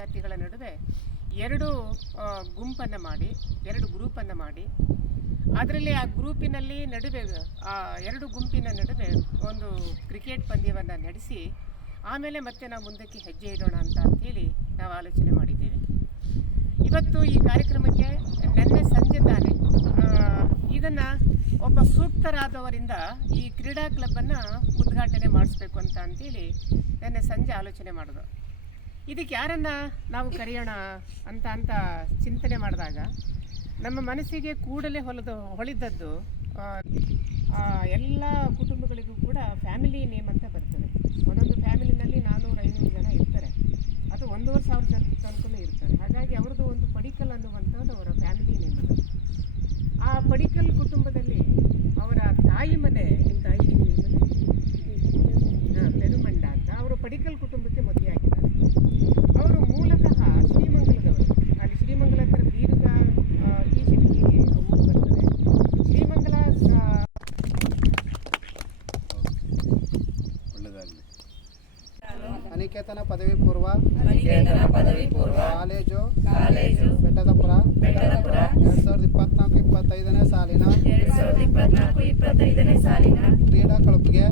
ವಿದ್ಯಾರ್ಥಿಗಳ ನಡುವೆ ಎರಡು ಗ್ರೂಪನ್ನು ಮಾಡಿ ಅದರಲ್ಲಿ ಆ ಗ್ರೂಪಿನಲ್ಲಿ ನಡುವೆ ಎರಡು ಗುಂಪಿನ ನಡುವೆ ಒಂದು ಕ್ರಿಕೆಟ್ ಪಂದ್ಯವನ್ನು ನಡೆಸಿ ಆಮೇಲೆ ಮತ್ತೆ ನಾವು ಮುಂದಕ್ಕೆ ಹೆಜ್ಜೆ ಇಡೋಣ ಅಂತೇಳಿ ನಾವು ಆಲೋಚನೆ ಮಾಡಿದ್ದೇವೆ. ಇವತ್ತು ಈ ಕಾರ್ಯಕ್ರಮಕ್ಕೆ ನಿನ್ನೆ ಸಂಜೆ ತಾನೇ ಇದನ್ನು ಒಬ್ಬ ಸೂಕ್ತರಾದವರಿಂದ ಈ ಕ್ರೀಡಾ ಕ್ಲಬ್ಬನ್ನು ಉದ್ಘಾಟನೆ ಮಾಡಿಸ್ಬೇಕು ಅಂತೇಳಿ ನಿನ್ನೆ ಸಂಜೆ ಆಲೋಚನೆ ಮಾಡಿದ್ರು. ಇದಕ್ಕೆ ಯಾರನ್ನು ನಾವು ಕರೆಯೋಣ ಅಂತ ಚಿಂತನೆ ಮಾಡಿದಾಗ ನಮ್ಮ ಮನಸ್ಸಿಗೆ ಕೂಡಲೇ ಹೊಳಿದದ್ದು ಎಲ್ಲ ಕುಟುಂಬಗಳಿಗೂ ಕೂಡ ಫ್ಯಾಮಿಲಿ ನೇಮ್ ಅಂತ ಬರ್ತದೆ. ಒಂದೊಂದು ಫ್ಯಾಮಿಲಿನಲ್ಲಿ 400-500 ಜನ ಇರ್ತಾರೆ, ಅದು 1,500 ಜನ ತನಕ ಇರ್ತಾರೆ. ಹಾಗಾಗಿ ಅವ್ರದ್ದು ಒಂದು ಪಡಿಕಲ್ ಅನ್ನುವಂಥದ್ದು ಅವರ ಫ್ಯಾಮಿಲಿ ನೇಮ್. ಆ ಪಡಿಕಲ್ ಕುಟುಂಬದಲ್ಲಿ ಅವರ ತಾಯಿ ಮನೆ ಪೆರುಮಂಡ ಅಂತ ಅವರು ಪಡಿಕಲ್ ಕುಟುಂಬಕ್ಕೆ ಮದುವೆಯಾಗಿದ್ದಾರೆ. ಅವರು ಮೂಲತಃ ಶ್ರೀಮಂಗಲದವರು. ಅಲ್ಲಿ ಶ್ರೀಮಂಗಲ ಹತ್ರ ದೀರ್ಘ ಈ ಶಕ್ತಿ ಊರು ಬರ್ತದೆ. ಶ್ರೀಮಂಗಲ ಒಳ್ಳೆಯದಾಗಲಿ. ಅನಿಕೇತನ ಪದವಿ ಪೂರ್ವ ಕಾಲೇಜು ಬೆಟ್ಟದಪುರ 2024-25ನೇ ಸಾಲಿನ ಕ್ರೀಡಾ ಕ್ಲಬ್ಗೆ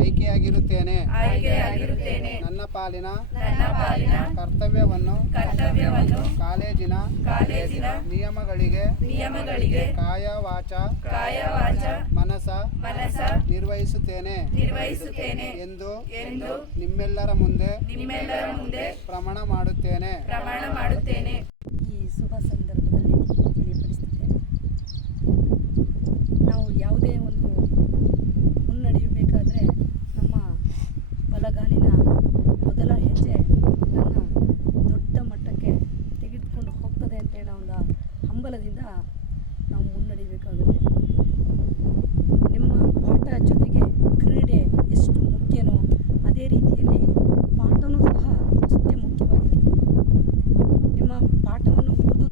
ಆಯ್ಕೆಯಾಗಿರುತ್ತೇನೆ. ನನ್ನ ಪಾಲಿನ ಕರ್ತವ್ಯವನ್ನು ಕಾಲೇಜಿನ ನಿಯಮಗಳಿಗೆ ಕಾಯ ವಾಚ ಮನಸ ನಿರ್ವಹಿಸುತ್ತೇನೆ ಎಂದು ನಿಮ್ಮೆಲ್ಲರ ಮುಂದೆ ಪ್ರಮಾಣ ಮಾಡುತ್ತೇನೆ. ಈ ಶುಭ ಸಂದರ್ಭದಲ್ಲಿ ತಿಳಿಯಪಡಿಸುತ್ತೇನೆ. ನಾವು ಯಾವುದೇ ಒಂದು ಮುನ್ನಡೆಯಬೇಕಾದ್ರೆ ನಮ್ಮ ಬಲಗಾಲಿನ ಮೊದಲ ಹೆಜ್ಜೆ ನನ್ನ ದೊಡ್ಡ ಮಟ್ಟಕ್ಕೆ ತೆಗೆದುಕೊಂಡು ಹೋಗ್ತದೆ ಅಂತೇಳಿ ಒಂದು ಹಂಬಲದಿಂದ ನಾವು ಮುನ್ನಡೆಯಬೇಕಾಗುತ್ತೆ. ನಿಮ್ಮ ಪಾಠ ಜೊತೆಗೆ ಕ್ರೀಡೆ ಎಷ್ಟು ಮುಖ್ಯನೋ ಅದೇ ರೀತಿಯಲ್ಲಿ ಪಾಠವೂ ಸಹ ಅಷ್ಟೇ ಮುಖ್ಯವಾಗಿರುತ್ತೆ. ನಿಮ್ಮ ಪಾಠವನ್ನು ಓದು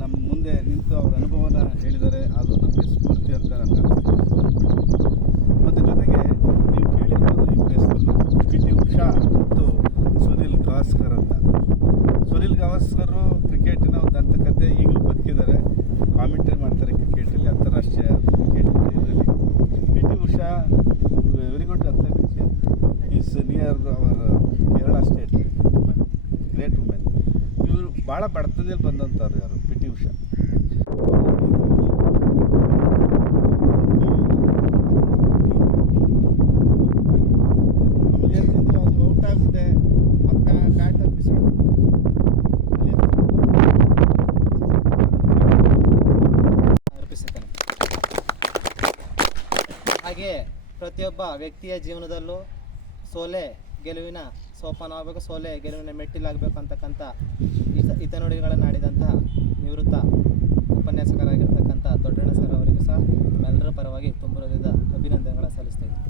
ನಮ್ಮ ಮುಂದೆ ನಿಂತು ಅವರ ಅನುಭವನ ಹೇಳಿದರೆ ಅದು ನಮಗೆ ಸ್ಫೂರ್ತಿ ಅಂತ ನನಗೆ ಅನಿಸುತ್ತೆ. ಮತ್ತು ಜೊತೆಗೆ ನೀವು ಕೇಳಿರ್ಬೋದು ಈ ಹೆಸರನ್ನು PT ಉಷಾ ಮತ್ತು ಸುನಿಲ್ ಗವಾಸ್ಕರ್ ಅಂತ. ಸುನಿಲ್ ಗವಾಸ್ಕರು ಕ್ರಿಕೆಟಿನ ಒಂದು ದಂತಕತೆ ಈಗಲೂ ಬದುಕಿದ್ದಾರೆ, ಕಾಮೆಂಟ್ರಿ ಮಾಡ್ತಾರೆ ಕ್ರಿಕೆಟಲ್ಲಿ, ಅಂತಾರಾಷ್ಟ್ರೀಯ ಕ್ರಿಕೆಟ್ ಇದರಲ್ಲಿ. PT Usha very good athletician, is near our Kerala state, great women. ಇವರು ಭಾಳ ಬಡತನದಲ್ಲಿ ಬಂದಂಥವ್ರು ಯಾರು PT ಉಷಾ. ಆಮೇಲೆ ಹೇಳ್ತಿದ್ದೆ ಅದು ಔಟ್ ಆಗಿಬಿಟ್ಟೆ ಬ್ಯಾಟ್ ಅರ್ಪಿಸುತ್ತೇನೆ. ಹಾಗೆ ಪ್ರತಿಯೊಬ್ಬ ವ್ಯಕ್ತಿಯ ಜೀವನದಲ್ಲೂ ಸೋಲೆ ಗೆಲುವಿನ ಸೋಪಾನ ಆಗಬೇಕು, ಸೋಲೆ ಗೆಲುವಿನ ಮೆಟ್ಟಿಲಾಗಬೇಕು ಅಂತಕ್ಕಂಥ ಹಿತನುಡಿಗಳನ್ನು ಆಡಿದಂತಹ ನಿವೃತ್ತ ಉಪನ್ಯಾಸಕರಾಗಿರ್ತಕ್ಕಂಥ ದೊಡ್ಡಣ್ಣ ಸರ್ ಅವರಿಗೂ ಸಹ ನಮ್ಮೆಲ್ಲರ ಪರವಾಗಿ ತುಂಬ ಹೃದಯದ ಅಭಿನಂದನೆಗಳನ್ನು ಸಲ್ಲಿಸ್ತಾ ಇದ್ದೀನಿ.